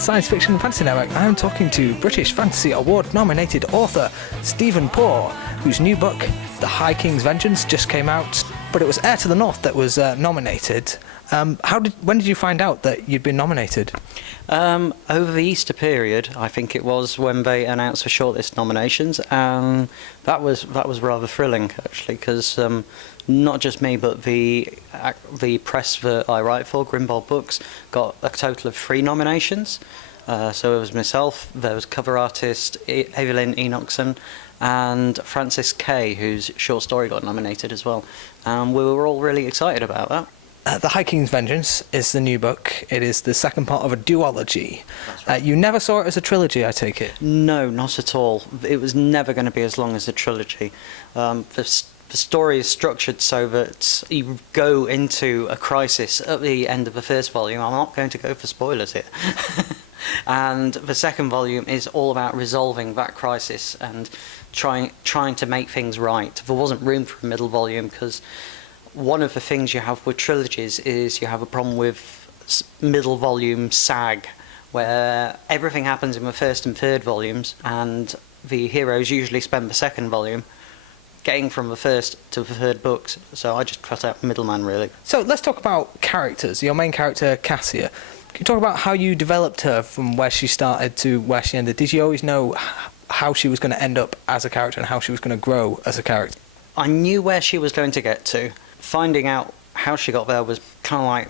Science Fiction Fantasy Network. I'm talking to British Fantasy Award nominated author Steven Poore, whose new book, The High King's Vengeance, just came out, but it was Heir to the North that was nominated. When did you find out that you'd been nominated? Over the Easter period, I think it was, when they announced the shortlist nominations, and that was rather thrilling, actually, because not just me, but the press that I write for, Grimbold Books, got a total of 3 nominations. So it was myself, there was cover artist Evelyn Enochson, and Francis Kay, whose short story got nominated as well. And we were all really excited about that. The High King's Vengeance is the new book. It is the second part of a duology. Right. You never saw it as a trilogy, I take it? No, not at all. It was never going to be as long as a trilogy. The story is structured so that you go into a crisis at the end of the first volume. I'm not going to go for spoilers here. And the second volume is all about resolving that crisis and trying to make things right. There wasn't room for a middle volume because one of the things you have with trilogies is you have a problem with middle volume sag, where everything happens in the first and third volumes, and the heroes usually spend the second volume getting from the first to the third books. So I just cut out the middleman, really. So let's talk about characters. Your main character, Cassia. Can you talk about how you developed her from where she started to where she ended? Did you always know how she was going to end up as a character and how she was going to grow as a character? I knew where she was going to get to. Finding out how she got there was kind of like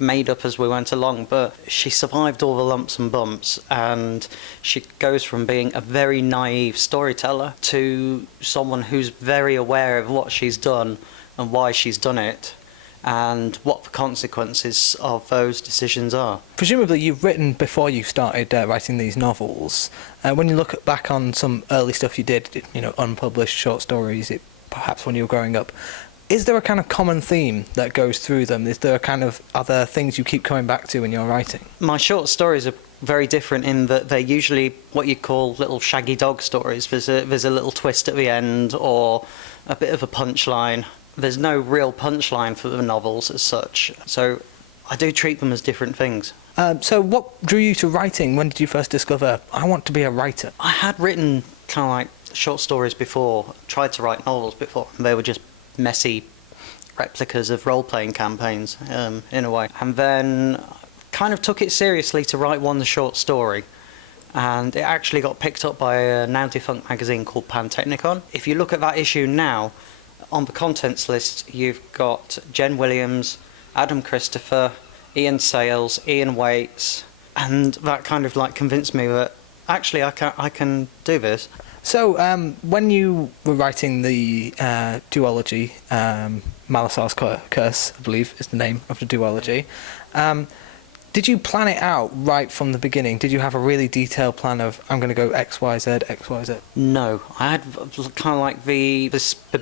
made up as we went along, but she survived all the lumps and bumps, and she goes from being a very naive storyteller to someone who's very aware of what she's done and why she's done it and what the consequences of those decisions are. Presumably you've written before you started writing these novels. When you look back on some early stuff you did, unpublished short stories, perhaps when you were growing up, is there a kind of common theme that goes through them? Is there a kind of other things you keep coming back to in your writing? My short stories are very different in that they're usually what you call little shaggy dog stories. There's a little twist at the end or a bit of a punchline. There's no real punchline for the novels as such, so I do treat them as different things. So what drew you to writing? When did you first discover, I want to be a writer? I had written kind of like short stories before, tried to write novels before, and they were just messy replicas of role-playing campaigns in a way, and then kind of took it seriously to write one short story, and it actually got picked up by a now defunct magazine called Pantechnicon. If you look at that issue now, on the contents list you've got Jen Williams, Adam Christopher, Ian Sales, Ian Waits, and that kind of like convinced me that actually I can do this. So, when you were writing the duology, Malasar's Curse, I believe is the name of the duology, did you plan it out right from the beginning? Did you have a really detailed plan of, I'm going to go X, Y, Z, X, Y, Z? No, I had kind of like the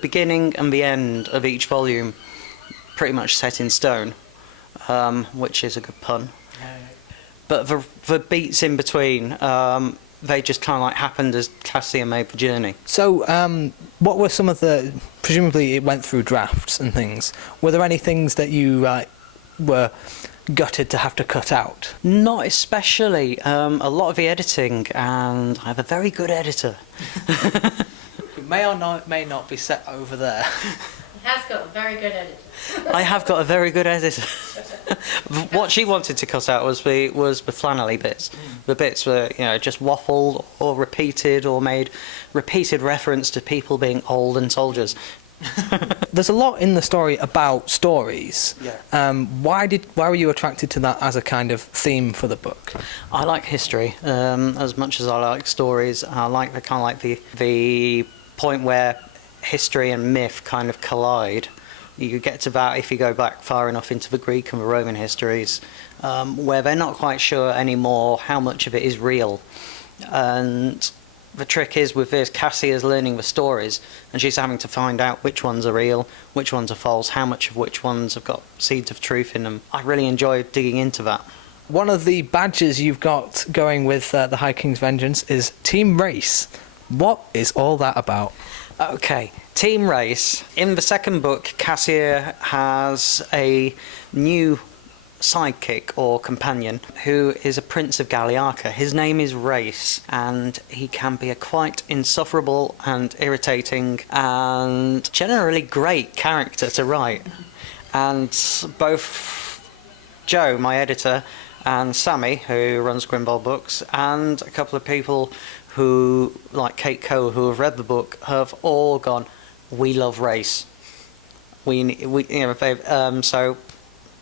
beginning and the end of each volume pretty much set in stone, which is a good pun. But the beats in between, they just kind of like happened as Cassia made the journey. So, what were some of the... Presumably it went through drafts and things. Were there any things that you were gutted to have to cut out? Not especially. A lot of the editing, and I have a very good editor. It may or may not be set over there. He has got a very good editor. I have got a very good editor. What she wanted to cut out was the flannelly bits. The bits were, just waffled or repeated or made repeated reference to people being old and soldiers. There's a lot in the story about stories. Yeah. Why were you attracted to that as a kind of theme for the book? I like history as much as I like stories. I like the point where history and myth kind of collide. You get to that if you go back far enough into the Greek and the Roman histories, where they're not quite sure anymore how much of it is real. And the trick is with this, Cassia's learning the stories, and she's having to find out which ones are real, which ones are false, how much of which ones have got seeds of truth in them. I really enjoy digging into that. One of the badges you've got going with the High King's Vengeance is Team Race. What is all that about? Okay, Team Race. In the second book, Cassia has a new sidekick or companion who is a prince of Galiarca. His name is Race, and he can be a quite insufferable and irritating and generally great character to write. And both Joe, my editor, and Sammy, who runs Grimball Books, and a couple of people who, like Kate Coe, who have read the book, have all gone, we love Race. So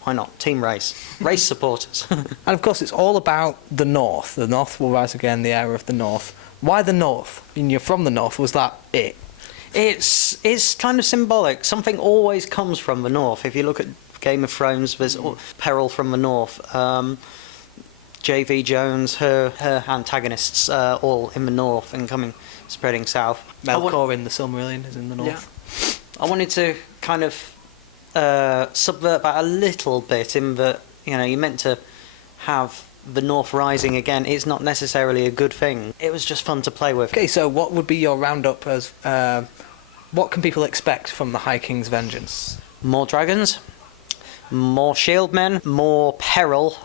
why not? Team Race. Race supporters. And of course, it's all about the North. The North will rise again, the era of the North. Why the North? I mean, you're from the North. Was that it? It's kind of symbolic. Something always comes from the North. If you look at Game of Thrones, there's peril from the North. J.V. Jones, her antagonists, all in the North and spreading south. Melkor in the Silmarillion is in the North. Yeah. I wanted to kind of subvert that a little bit in that, you're meant to have the North rising again. It's not necessarily a good thing. It was just fun to play with. Okay, so what would be your roundup as... what can people expect from the High King's Vengeance? More dragons, more shield men, more peril,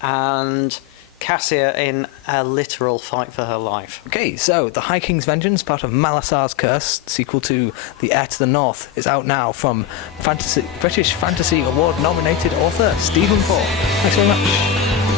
and Cassia in a literal fight for her life. Okay, so The High King's Vengeance, part of Malasar's Curse, sequel to The Heir to the North, is out now from British Fantasy Award nominated author Steven Poore. Thanks very much.